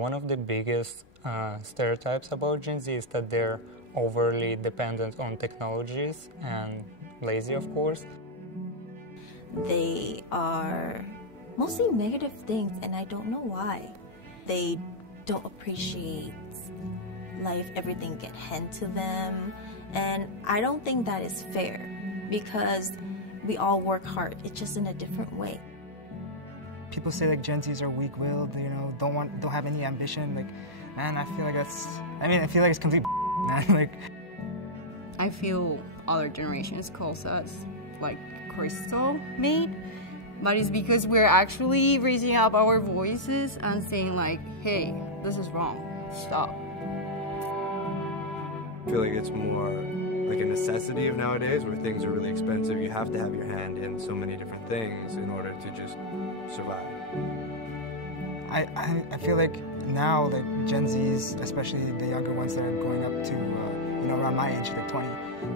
One of the biggest stereotypes about Gen Z is that they're overly dependent on technologies and lazy, of course. They are mostly negative things, and I don't know why. They don't appreciate life, everything get handed to them, and I don't think that is fair because we all work hard, it's just in a different way. People say like Gen Zs are weak-willed, you know, don't have any ambition. Like, man, I feel like I feel like it's complete man. Like, I feel other generations calls us like crystal made, but it's because we're actually raising up our voices and saying like, hey, this is wrong, stop. I feel like it's more like a necessity of nowadays where things are really expensive. You have to have your hand in so many different things in order to just survive. I feel like now, like Gen Zs, especially the younger ones that are going up to, you know, around my age, like 20,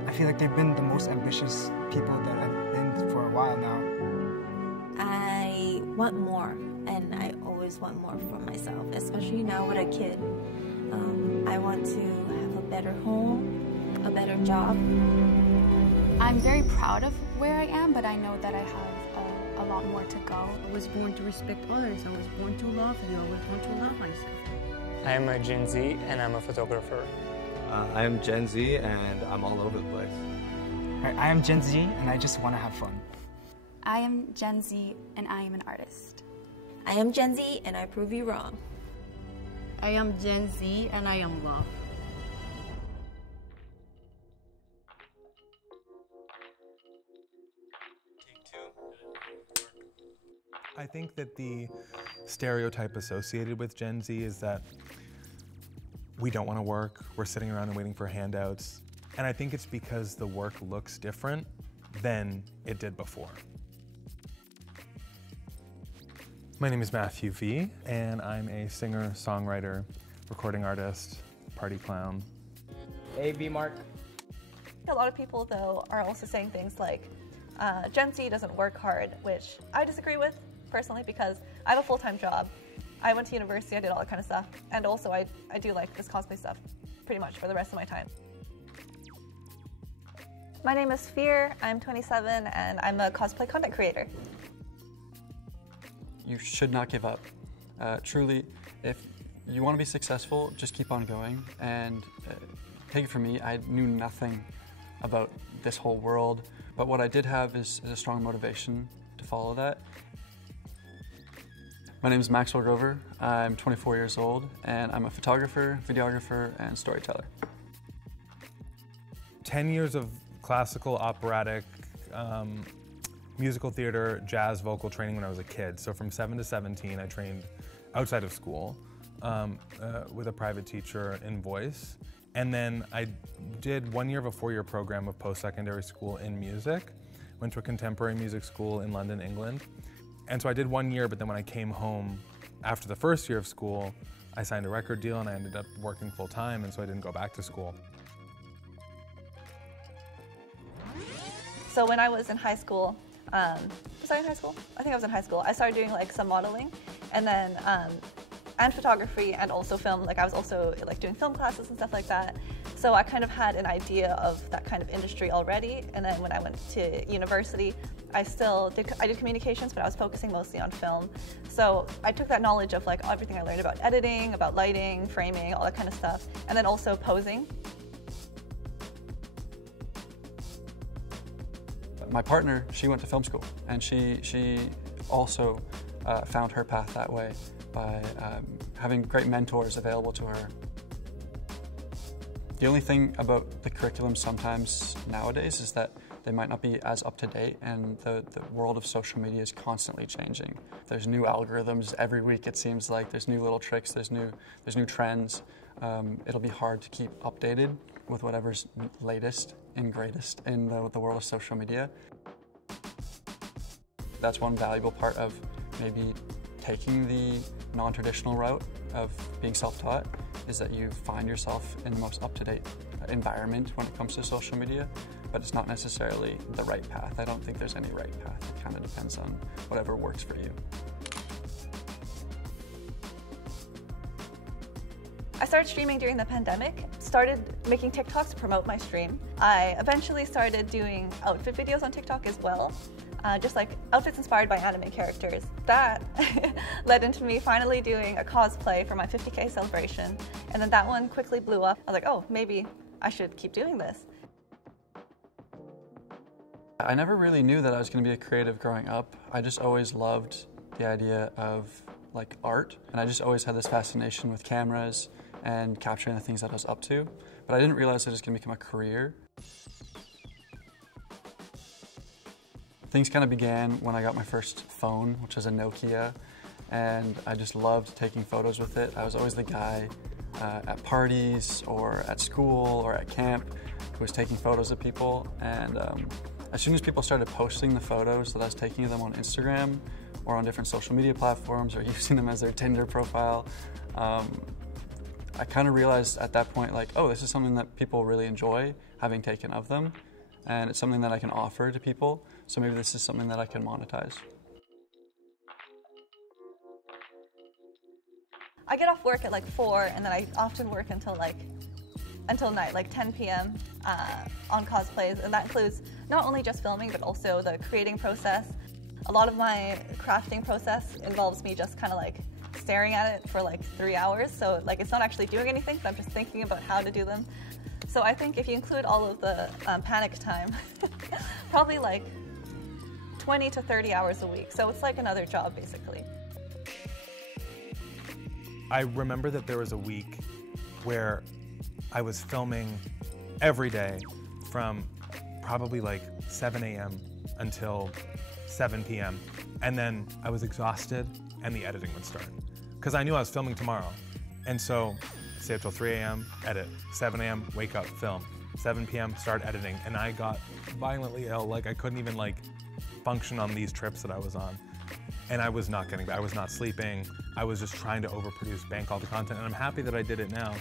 I feel like they've been the most ambitious people that have been for a while now. I want more, and I always want more for myself, especially now with a kid. I want to have a better home, a better job. I'm very proud of where I am, but I know that I have a lot more to go. I was born to respect others, I was born to love you, I was born to love myself. I am a Gen Z and I'm a photographer. I am Gen Z and I'm all over the place. I am Gen Z and I just want to have fun. I am Gen Z and I am an artist. I am Gen Z and I prove you wrong. I am Gen Z and I am love. I think that the stereotype associated with Gen Z is that we don't want to work, we're sitting around and waiting for handouts. And I think it's because the work looks different than it did before. My name is Matthew V, and I'm a singer, songwriter, recording artist, party clown. Hey, B Mark. A lot of people, though, are also saying things like Gen Z doesn't work hard, which I disagree with personally because I have a full-time job. I went to university, I did all that kind of stuff, and also I do like this cosplay stuff pretty much for the rest of my time. My name is Fear, I'm 27, and I'm a cosplay content creator. You should not give up. Truly, if you want to be successful, just keep on going. And take it from me, I knew nothing about this whole world, but what I did have is a strong motivation to follow that. My name is Maxwell Grover, I'm 24 years old, and I'm a photographer, videographer, and storyteller. 10 years of classical, operatic, musical theater, jazz vocal training when I was a kid. So from 7 to 17, I trained outside of school with a private teacher in voice. And then I did 1 year of a 4-year program of post-secondary school in music. Went to a contemporary music school in London, England. And so I did 1 year, but then when I came home after the first year of school, I signed a record deal and I ended up working full time, and so I didn't go back to school. So when I was in high school, was I in high school? I think I was in high school. I started doing like some modeling, and then and photography, and also film. Like I was also like doing film classes and stuff like that. So I kind of had an idea of that kind of industry already. And then when I went to university, I did communications, but I was focusing mostly on film. So I took that knowledge of like everything I learned about editing, about lighting, framing, all that kind of stuff, and then also posing. My partner, she went to film school, and she also found her path that way by having great mentors available to her. The only thing about the curriculum sometimes nowadays is that they might not be as up to date, and the world of social media is constantly changing. There's new algorithms every week, it seems like. There's new little tricks, there's new trends. It'll be hard to keep updated with whatever's latest and greatest in the world of social media. That's one valuable part of maybe taking the non-traditional route of being self-taught, is that you find yourself in the most up-to-date environment when it comes to social media, but it's not necessarily the right path. I don't think there's any right path. It kind of depends on whatever works for you. I started streaming during the pandemic, started making TikToks to promote my stream. I eventually started doing outfit videos on TikTok as well, just like outfits inspired by anime characters. That led into me finally doing a cosplay for my 50K celebration, and then that one quickly blew up. I was like, oh, maybe I should keep doing this. I never really knew that I was going to be a creative growing up. I just always loved the idea of like art, and I just always had this fascination with cameras and capturing the things that I was up to, but I didn't realize it was going to become a career. Things kind of began when I got my first phone, which was a Nokia, and I just loved taking photos with it. I was always the guy at parties or at school or at camp who was taking photos of people, and as soon as people started posting the photos that I was taking of them on Instagram or on different social media platforms or using them as their Tinder profile, I kind of realized at that point, like, oh, this is something that people really enjoy having taken of them, and it's something that I can offer to people, so maybe this is something that I can monetize. I get off work at like 4, and then I often work until night, like 10 p.m. On cosplays, and that includes not only just filming, but also the creating process. A lot of my crafting process involves me just kind of like staring at it for like 3 hours, so like it's not actually doing anything, but I'm just thinking about how to do them. So I think if you include all of the panic time, probably like 20 to 30 hours a week, so it's like another job basically. I remember that there was a week where I was filming every day from probably like 7 a.m. until 7 p.m. And then I was exhausted and the editing would start. Because I knew I was filming tomorrow. And so stay up till 3 a.m., edit. 7 a.m., wake up, film. 7 p.m., start editing. And I got violently ill. Like I couldn't even like function on these trips that I was on. And I was not getting back. I was not sleeping. I was just trying to overproduce, bank all the content. And I'm happy that I did it now.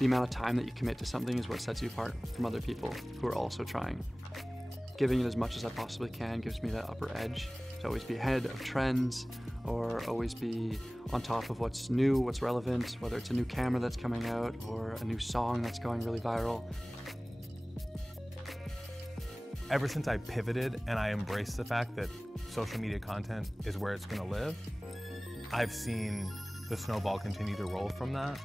The amount of time that you commit to something is what sets you apart from other people who are also trying. Giving it as much as I possibly can gives me that upper edge to always be ahead of trends or always be on top of what's new, what's relevant, whether it's a new camera that's coming out or a new song that's going really viral. Ever since I pivoted and I embraced the fact that social media content is where it's going to live, I've seen the snowball continue to roll from that.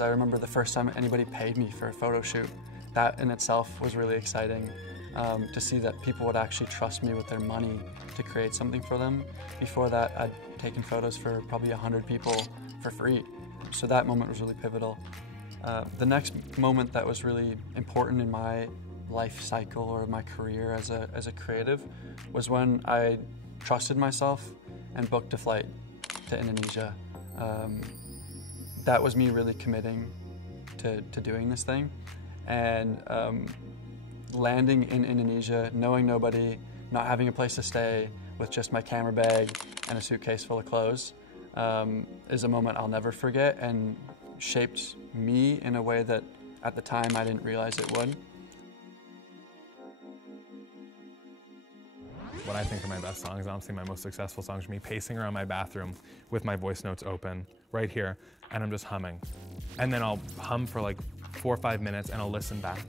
I remember the first time anybody paid me for a photo shoot. That in itself was really exciting, to see that people would actually trust me with their money to create something for them. Before that, I'd taken photos for probably 100 people for free. So that moment was really pivotal. The next moment that was really important in my life cycle or my career as a creative was when I trusted myself and booked a flight to Indonesia. That was me really committing to doing this thing, and landing in Indonesia, knowing nobody, not having a place to stay, with just my camera bag and a suitcase full of clothes, is a moment I'll never forget and shaped me in a way that at the time I didn't realize it would. What I think are my best songs, honestly my most successful songs, are me pacing around my bathroom with my voice notes open right here, and I'm just humming. And then I'll hum for like 4 or 5 minutes and I'll listen back.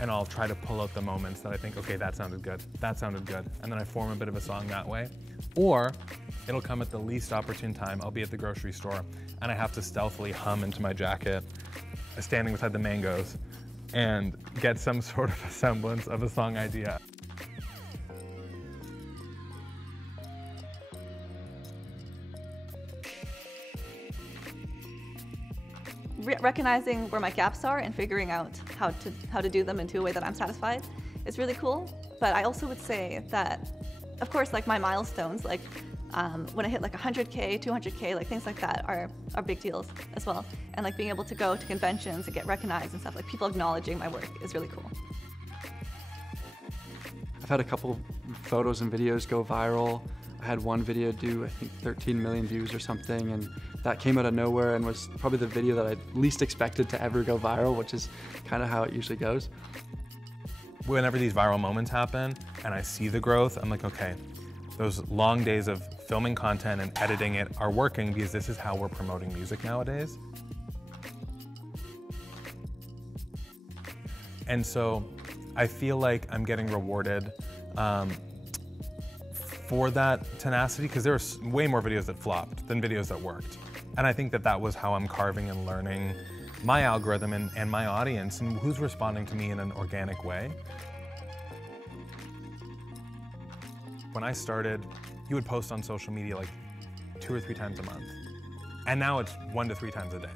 And I'll try to pull out the moments that I think, okay, that sounded good, and then I form a bit of a song that way. Or it'll come at the least opportune time. I'll be at the grocery store and I have to stealthily hum into my jacket, standing beside the mangoes, and get some sort of a semblance of a song idea. Recognizing where my gaps are and figuring out how to do them into a way that I'm satisfied is really cool. But I also would say that, of course, like my milestones, like when I hit like 100K, 200K, like things like that are big deals as well. And like being able to go to conventions and get recognized and stuff, like people acknowledging my work is really cool. I've had a couple photos and videos go viral. I had one video do, I think, 13 million views or something, and that came out of nowhere and was probably the video that I least expected to ever go viral, which is kind of how it usually goes. Whenever these viral moments happen and I see the growth, I'm like, okay, Those long days of filming content and editing it are working because this is how we're promoting music nowadays. And so I feel like I'm getting rewarded for that tenacity, because there are way more videos that flopped than videos that worked. And I think that that was how I'm carving and learning my algorithm and my audience and who's responding to me in an organic way. When I started, you would post on social media like 2 or 3 times a month. And now it's 1 to 3 times a day.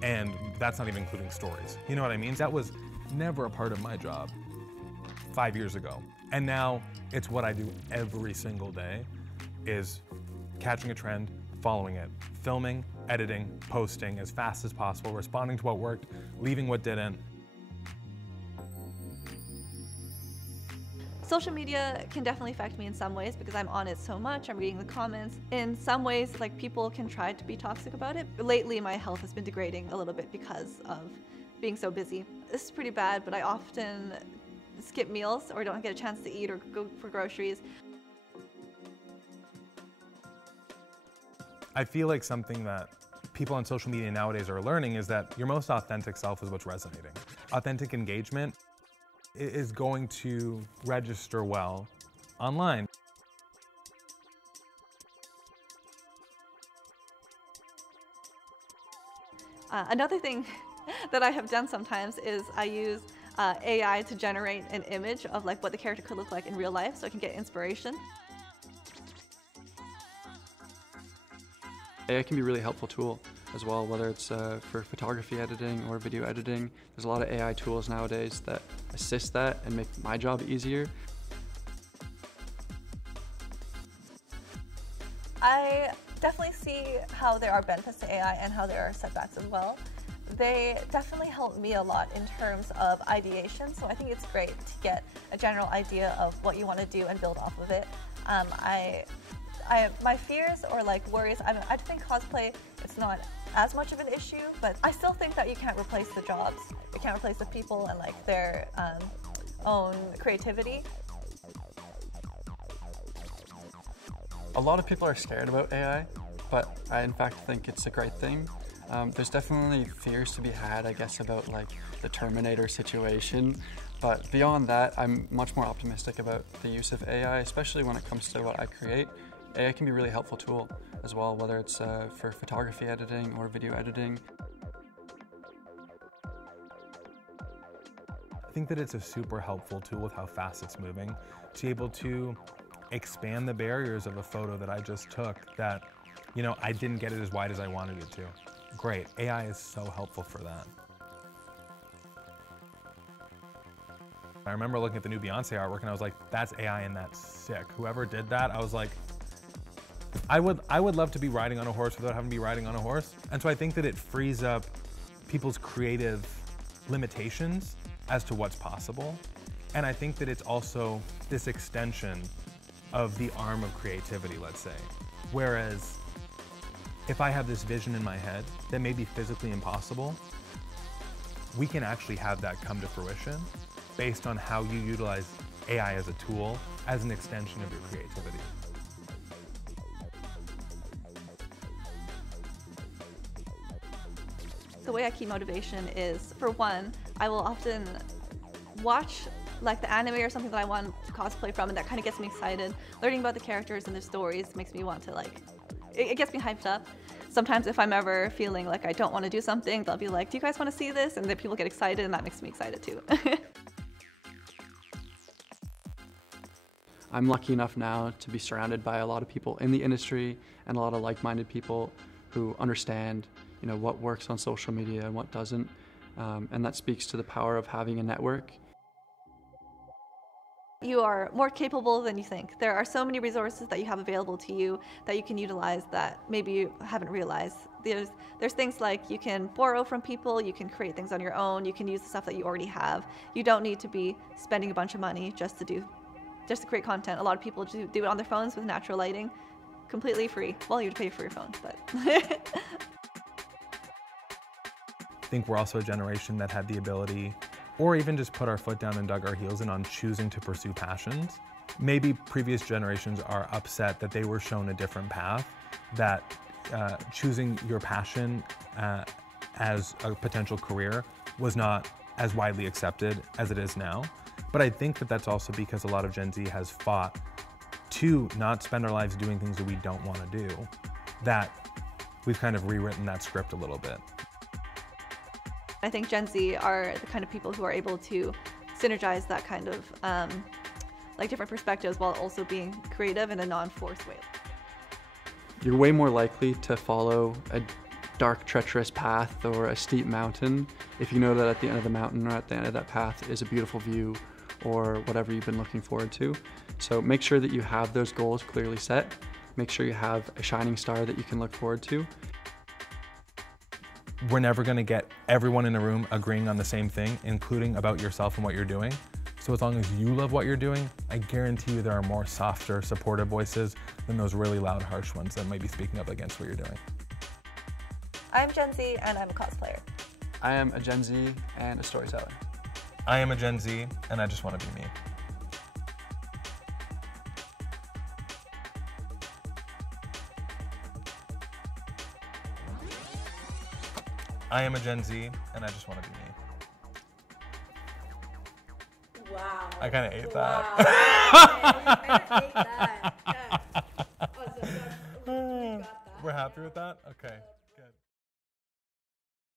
And that's not even including stories. You know what I mean? That was never a part of my job 5 years ago. And now it's what I do every single day, is catching a trend, following it, filming, editing, posting as fast as possible, responding to what worked, leaving what didn't. Social media can definitely affect me in some ways because I'm on it so much, I'm reading the comments. In some ways, like, people can try to be toxic about it. Lately, my health has been degrading a little bit because of being so busy. This is pretty bad, but I often skip meals or don't get a chance to eat or go for groceries. I feel like something that people on social media nowadays are learning is that your most authentic self is what's resonating. Authentic engagement is going to register well online. Another thing that I have done sometimes is I use AI to generate an image of like what the character could look like in real life so I can get inspiration. AI can be a really helpful tool as well, whether it's for photography editing or video editing. There's a lot of AI tools nowadays that assist that and make my job easier. I definitely see how there are benefits to AI and how there are setbacks as well. They definitely help me a lot in terms of ideation, so I think it's great to get a general idea of what you want to do and build off of it. My fears or like worries, I think cosplay, it's not as much of an issue, but I still think that you can't replace the jobs. You can't replace the people and like their own creativity. A lot of people are scared about AI, but I in fact think it's a great thing. There's definitely fears to be had, I guess, about like the Terminator situation, but beyond that, I'm much more optimistic about the use of AI, especially when it comes to what I create. AI can be a really helpful tool as well, whether it's for photography editing or video editing. I think that it's a super helpful tool with how fast it's moving to be able to expand the barriers of a photo that I just took that, you know, I didn't get it as wide as I wanted it to. Great, AI is so helpful for that. I remember looking at the new Beyonce artwork and I was like, that's AI and that's sick. Whoever did that, I was like, I would love to be riding on a horse without having to be riding on a horse. And so I think that it frees up people's creative limitations as to what's possible. And I think that it's also this extension of the arm of creativity, let's say. Whereas if I have this vision in my head that may be physically impossible, we can actually have that come to fruition based on how you utilize AI as a tool, as an extension of your creativity. The way I keep motivation is, for one, I will often watch like the anime or something that I want to cosplay from, and that kind of gets me excited. Learning about the characters and their stories makes me want to like, it gets me hyped up. Sometimes if I'm ever feeling like I don't want to do something, they'll be like, do you guys want to see this? And then people get excited and that makes me excited too. I'm lucky enough now to be surrounded by a lot of people in the industry and a lot of like-minded people who understand, you know, what works on social media and what doesn't. And that speaks to the power of having a network. You are more capable than you think. There are so many resources that you have available to you that you can utilize that maybe you haven't realized. There's things like you can borrow from people, you can create things on your own, you can use the stuff that you already have. You don't need to be spending a bunch of money just to create content. A lot of people do it on their phones with natural lighting, completely free. Well, you have to pay for your phone, but. I think we're also a generation that had the ability, or even just put our foot down and dug our heels in on choosing to pursue passions. maybe previous generations are upset that they were shown a different path, that choosing your passion as a potential career was not as widely accepted as it is now. But I think that that's also because a lot of Gen Z has fought to not spend our lives doing things that we don't want to do, that we've kind of rewritten that script a little bit. I think Gen Z are the kind of people who are able to synergize that kind of like different perspectives while also being creative in a non-forced way. You're way more likely to follow a dark, treacherous path or a steep mountain if you know that at the end of the mountain or at the end of that path is a beautiful view or whatever you've been looking forward to. So make sure that you have those goals clearly set. Make sure you have a shining star that you can look forward to. We're never going to get everyone in a room agreeing on the same thing, including about yourself and what you're doing. So as long as you love what you're doing, I guarantee you there are more softer, supportive voices than those really loud, harsh ones that might be speaking up against what you're doing. I'm Gen Z and I'm a cosplayer. I am a Gen Z and a storyteller. I am a Gen Z and I just want to be me. I am a Gen Z and I just want to be me. Wow. I kind of ate Wow. that. Yeah, you kind of ate that.